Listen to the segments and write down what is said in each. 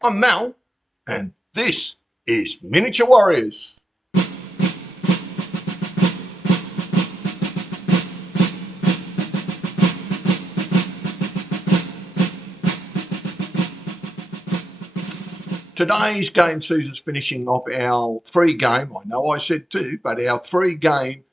I'm Mal, and this is Miniature Warriors. Today's game sees us finishing off our 3-game, I know I said 2, but our 3-game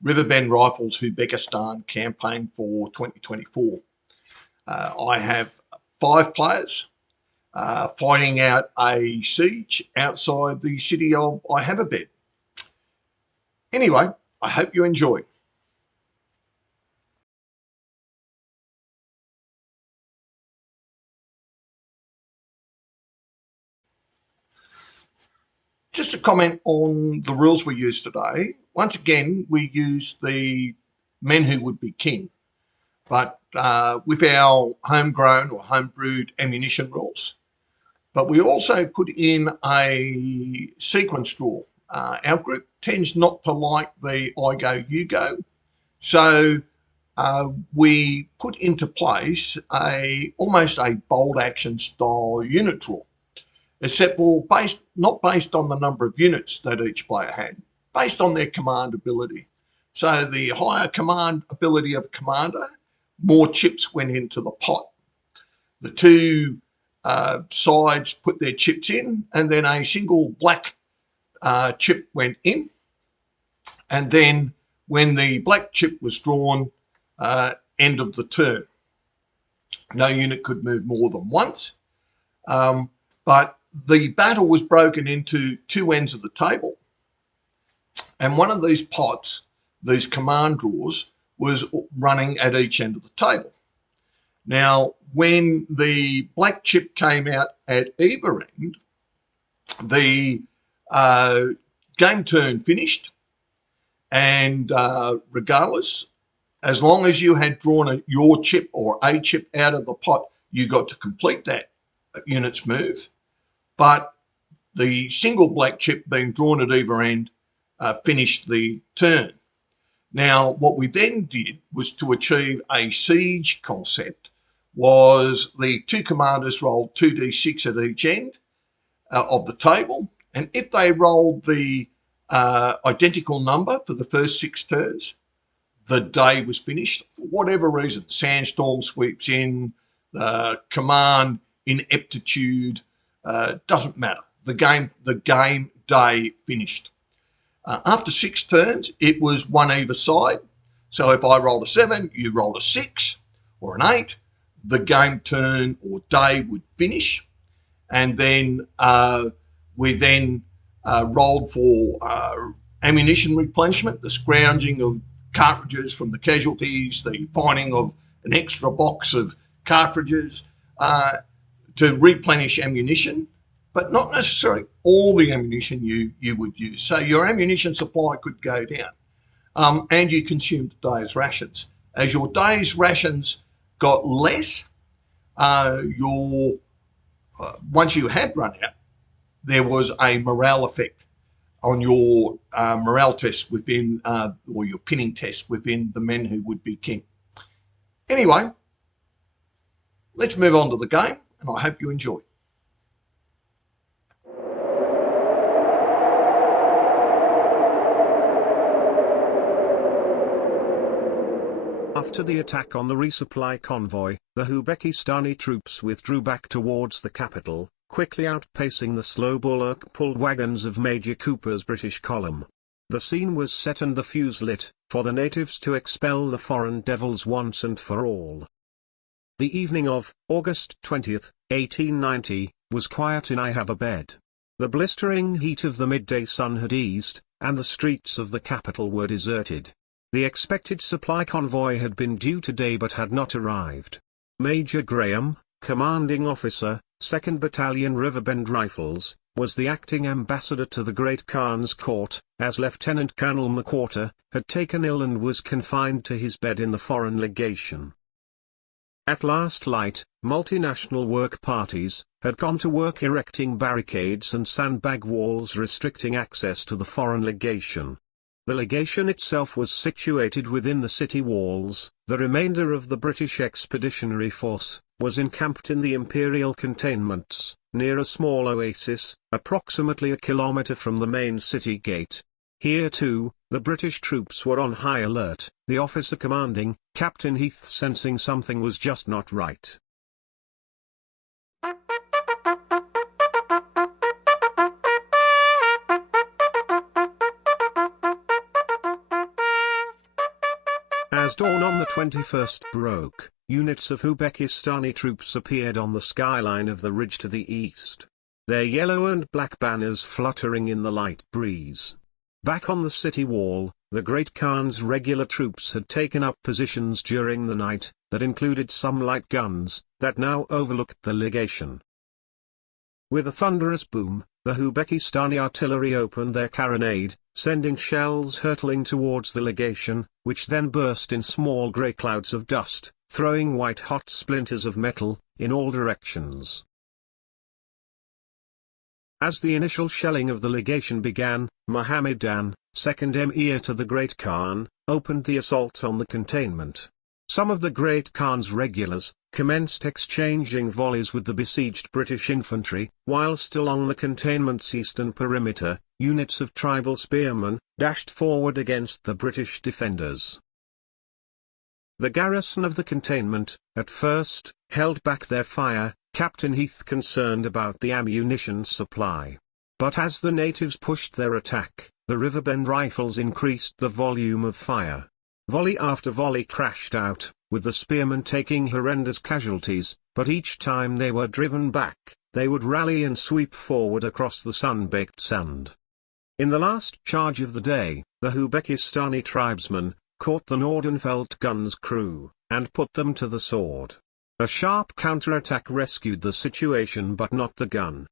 Riverbend Rifles Whobecistan campaign for 2024. I have 5 players fighting out a siege outside the city of I Have a Bed. Anyway, I hope you enjoy. Just a comment on the rules we used today. Once again, we used the men who would be king, but with our homegrown or homebrewed ammunition rules. But we also put in a sequence draw. Our group tends not to like the I go, you go. So we put into place almost a bold action style unit draw, except for not based on the number of units that each player had, based on their command ability. So the higher command ability of a commander, more chips went into the pot. The two sides put their chips in, and then a single black chip went in. And then when the black chip was drawn, end of the turn. No unit could move more than once. But the battle was broken into 2 ends of the table. And one of these pots, these command draws, was running at each end of the table. Now, when the black chip came out at either end, the game turn finished. And regardless, as long as you had drawn your chip or a chip out of the pot, you got to complete that unit's move. But the single black chip being drawn at either end finished the turn. Now, what we then did was to achieve a siege concept was the 2 commanders rolled 2d6 at each end of the table. And if they rolled the identical number for the first 6 turns, the day was finished. For whatever reason, sandstorm sweeps in, command ineptitude, doesn't matter. The game day finished. After 6 turns, it was one either side. So if I rolled a 7, you rolled a 6 or an 8, the game turn or day would finish. And then we then rolled for ammunition replenishment, the scrounging of cartridges from the casualties, the finding of an extra box of cartridges to replenish ammunition, but not necessarily all the ammunition you would use. So your ammunition supply could go down, and you consumed day's rations. As your day's rations got less, once you had run out, there was a morale effect on your morale test within, or your pinning test within the men who would be king. Anyway, let's move on to the game, and I hope you enjoy. After the attack on the resupply convoy, the Whobecistani troops withdrew back towards the capital, quickly outpacing the slow bullock-pulled wagons of Major Cooper's British column. The scene was set and the fuse lit, for the natives to expel the foreign devils once and for all. The evening of August 20th, 1890, was quiet in I Have a Bed. The blistering heat of the midday sun had eased, and the streets of the capital were deserted. The expected supply convoy had been due today but had not arrived. Major Graham, commanding officer, 2nd Battalion Riverbend Rifles, was the acting ambassador to the Great Khan's court, as Lieutenant Colonel McWhorter had taken ill and was confined to his bed in the foreign legation. At last light, multinational work parties had gone to work erecting barricades and sandbag walls restricting access to the foreign legation. The legation itself was situated within the city walls. The remainder of the British Expeditionary Force was encamped in the imperial cantonments, near a small oasis, approximately a kilometre from the main city gate. Here too, the British troops were on high alert, the officer commanding, Captain Heath, sensing something was just not right. As dawn on the 21st broke, units of Whobecistan troops appeared on the skyline of the ridge to the east, their yellow and black banners fluttering in the light breeze. Back on the city wall, the Great Khan's regular troops had taken up positions during the night, that included some light guns, that now overlooked the legation. With a thunderous boom, the Whobecistan artillery opened their carronade, sending shells hurtling towards the legation, which then burst in small grey clouds of dust, throwing white-hot splinters of metal in all directions. As the initial shelling of the legation began, Mohammedan, second emir to the Great Khan, opened the assault on the cantonment. Some of the Great Khan's regulars commenced exchanging volleys with the besieged British infantry, whilst along the cantonment's eastern perimeter, units of tribal spearmen dashed forward against the British defenders. The garrison of the cantonment, at first, held back their fire, Captain Heath concerned about the ammunition supply. But as the natives pushed their attack, the Riverbend Rifles increased the volume of fire. Volley after volley crashed out, with the spearmen taking horrendous casualties, but each time they were driven back, they would rally and sweep forward across the sun-baked sand. In the last charge of the day, the Whobecistan tribesmen caught the Nordenfeldt gun's crew, and put them to the sword. A sharp counterattack rescued the situation but not the gun.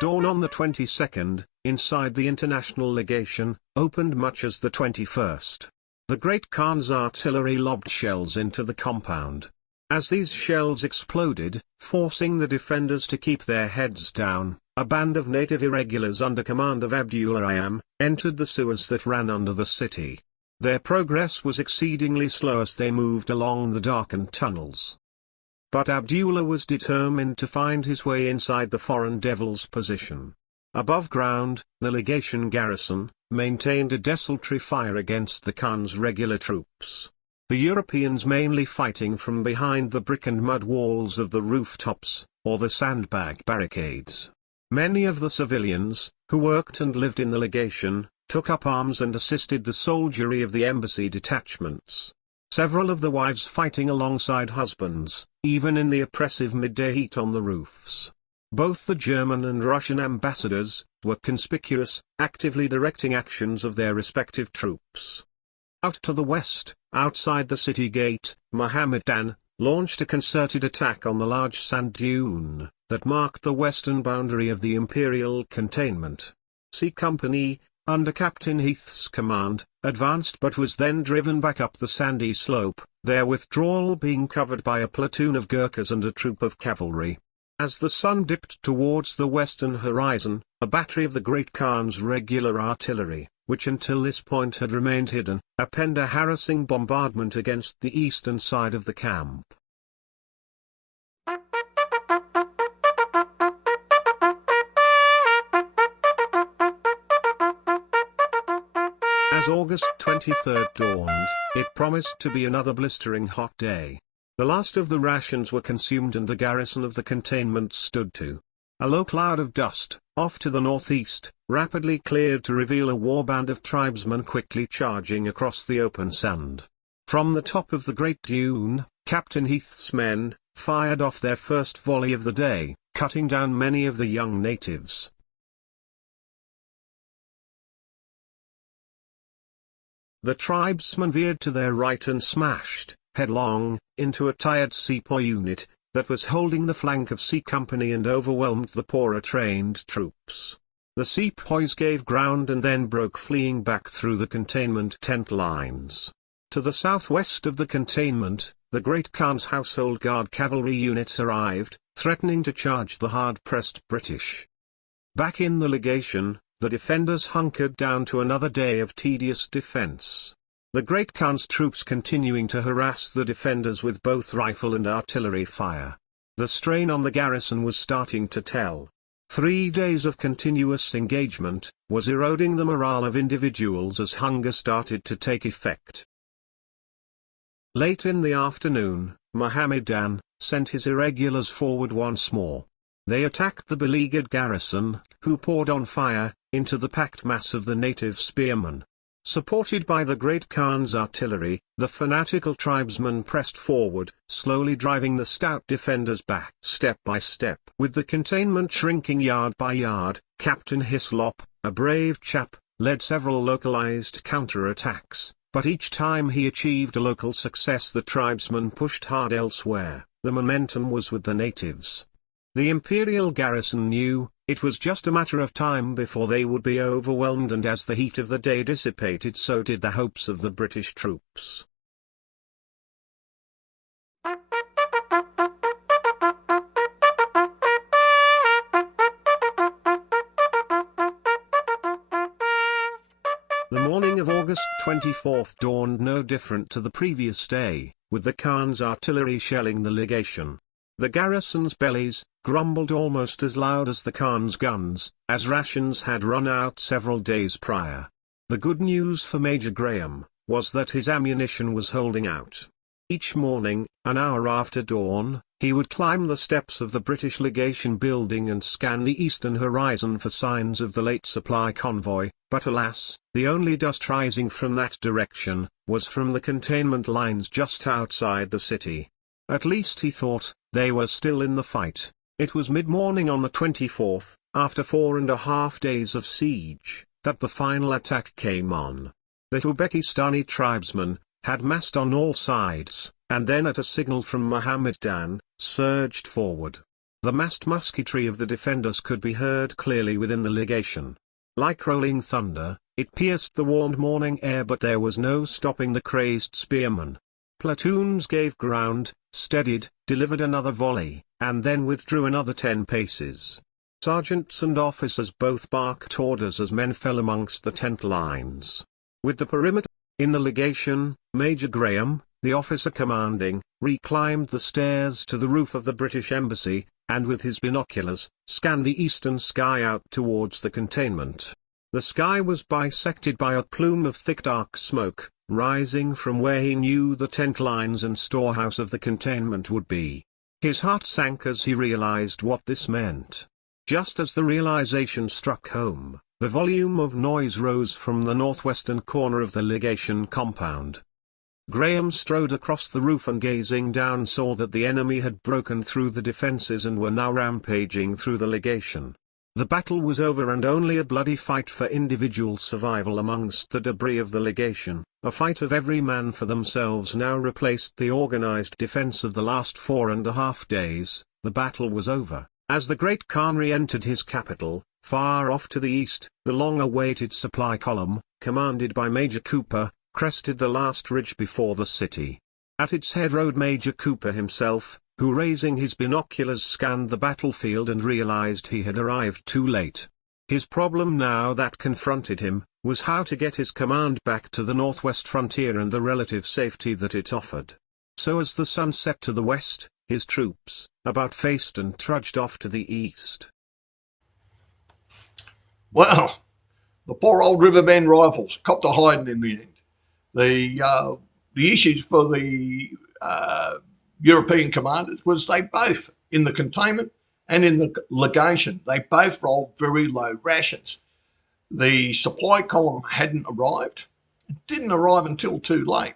Dawn on the 22nd, inside the international legation, opened much as the 21st. The Great Khan's artillery lobbed shells into the compound. As these shells exploded, forcing the defenders to keep their heads down, a band of native irregulars under command of Abdullah Ayam entered the sewers that ran under the city. Their progress was exceedingly slow as they moved along the darkened tunnels. But Abdullah was determined to find his way inside the foreign devil's position. Above ground, the legation garrison maintained a desultory fire against the Khan's regular troops. The Europeans mainly fighting from behind the brick and mud walls of the rooftops, or the sandbag barricades. Many of the civilians, who worked and lived in the legation, took up arms and assisted the soldiery of the embassy detachments. Several of the wives fighting alongside husbands, even in the oppressive midday heat on the roofs. Both the German and Russian ambassadors were conspicuous, actively directing actions of their respective troops. Out to the west, outside the city gate, Mohammedan launched a concerted attack on the large sand dune that marked the western boundary of the imperial cantonment. C Company, under Captain Heath's command, advanced but was then driven back up the sandy slope, their withdrawal being covered by a platoon of Gurkhas and a troop of cavalry. As the sun dipped towards the western horizon, a battery of the Great Khan's regular artillery, which until this point had remained hidden, opened a harassing bombardment against the eastern side of the camp. As August 23 dawned, it promised to be another blistering hot day. The last of the rations were consumed and the garrison of the cantonment stood to. A low cloud of dust, off to the northeast, rapidly cleared to reveal a warband of tribesmen quickly charging across the open sand. From the top of the great dune, Captain Heath's men fired off their first volley of the day, cutting down many of the young natives. The tribesmen veered to their right and smashed, headlong, into a tired sepoy unit that was holding the flank of C Company and overwhelmed the poorer trained troops. The sepoys gave ground and then broke, fleeing back through the cantonment tent lines. To the southwest of the cantonment, the Great Khan's household guard cavalry unit arrived, threatening to charge the hard-pressed British. Back in the legation, the defenders hunkered down to another day of tedious defense. The Great Khan's troops continuing to harass the defenders with both rifle and artillery fire. The strain on the garrison was starting to tell. 3 days of continuous engagement was eroding the morale of individuals as hunger started to take effect. Late in the afternoon, Mohammedan sent his irregulars forward once more. They attacked the beleaguered garrison, who poured on fire into the packed mass of the native spearmen. Supported by the Great Khan's artillery, the fanatical tribesmen pressed forward, slowly driving the stout defenders back step by step. With the containment shrinking yard by yard, Captain Hislop, a brave chap, led several localized counter-attacks, but each time he achieved a local success the tribesmen pushed hard elsewhere. The momentum was with the natives. The imperial garrison knew it was just a matter of time before they would be overwhelmed, and as the heat of the day dissipated, so did the hopes of the British troops. The morning of August 24th dawned no different to the previous day, with the Khan's artillery shelling the legation. The garrison's bellies grumbled almost as loud as the Khan's guns, as rations had run out several days prior. The good news for Major Graham was that his ammunition was holding out. Each morning, an hour after dawn, he would climb the steps of the British Legation building and scan the eastern horizon for signs of the late supply convoy, but alas, the only dust rising from that direction was from the containment lines just outside the city. At least he thought they were still in the fight. It was mid-morning on the 24th, after 4.5 days of siege, that the final attack came on. The Whobecistan tribesmen had massed on all sides, and then at a signal from Mohammedan, surged forward. The massed musketry of the defenders could be heard clearly within the legation. Like rolling thunder, it pierced the warm morning air, but there was no stopping the crazed spearmen. Platoons gave ground, steadied, delivered another volley, and then withdrew another 10 paces. Sergeants and officers both barked orders as men fell amongst the tent lines. With the perimeter in the legation, Major Graham, the officer commanding, reclimbed the stairs to the roof of the British Embassy, and with his binoculars, scanned the eastern sky out towards the containment. The sky was bisected by a plume of thick dark smoke, rising from where he knew the tent lines and storehouse of the containment would be. His heart sank as he realized what this meant. Just as the realization struck home, the volume of noise rose from the northwestern corner of the legation compound. Graham strode across the roof and gazing down saw that the enemy had broken through the defenses and were now rampaging through the legation. The battle was over and only a bloody fight for individual survival amongst the debris of the legation, a fight of every man for themselves now replaced the organized defense of the last 4.5 days. The battle was over. As the Great Khan re-entered his capital, far off to the east, the long-awaited supply column, commanded by Major Cooper, crested the last ridge before the city. At its head rode Major Cooper himself, who raising his binoculars scanned the battlefield and realized he had arrived too late. His problem now that confronted him was how to get his command back to the northwest frontier and the relative safety that it offered. So as the sun set to the west, his troops about faced and trudged off to the east. Well, the poor old Riverbend Rifles copped a hiding in the end. The issues for the European commanders was they both, in the containment and in the legation, they both rolled very low rations. The supply column hadn't arrived. It didn't arrive until too late.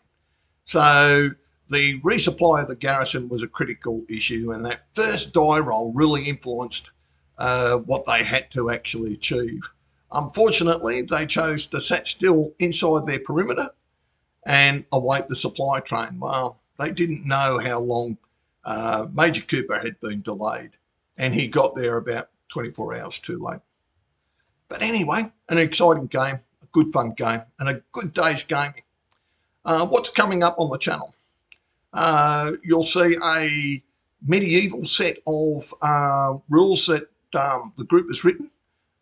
So the resupply of the garrison was a critical issue, and that first die roll really influenced what they had to actually achieve. Unfortunately, they chose to sit still inside their perimeter and await the supply train. Well, they didn't know how long Major Cooper had been delayed, and he got there about 24 hours too late. But anyway, an exciting game, a good fun game, and a good day's gaming. What's coming up on the channel? You'll see a medieval set of rules that the group has written.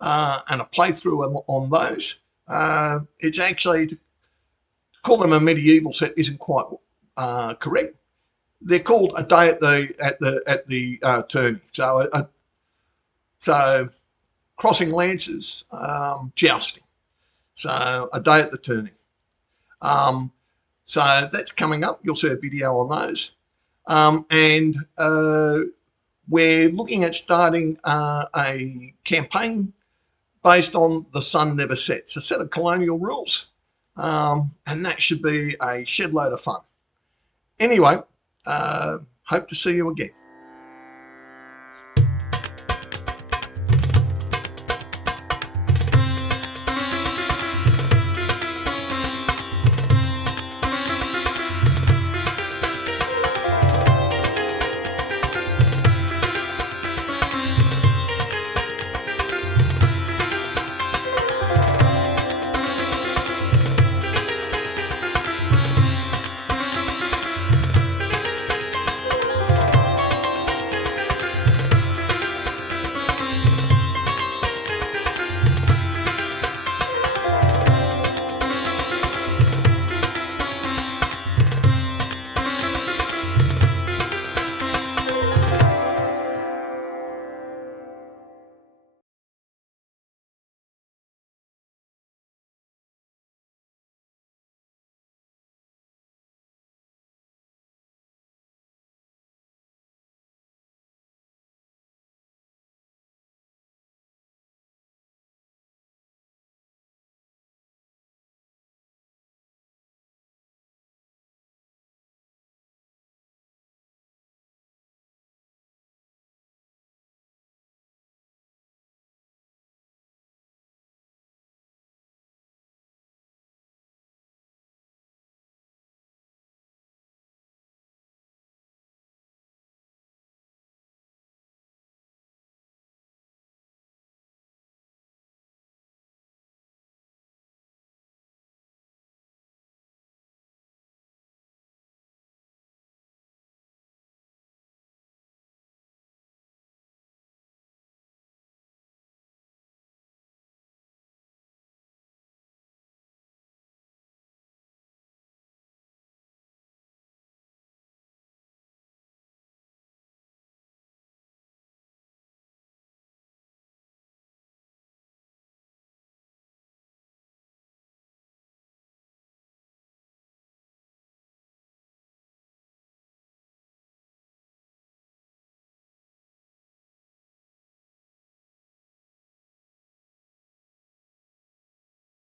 and a playthrough on those. It's actually, to call them a medieval set isn't quite correct. They're called a day at the tourney. So crossing lances, jousting. So a day at the tourney. So that's coming up. You'll see a video on those. And we're looking at starting a campaign based on The Sun Never Sets, a set of colonial rules. And that should be a shed load of fun. Anyway, hope to see you again.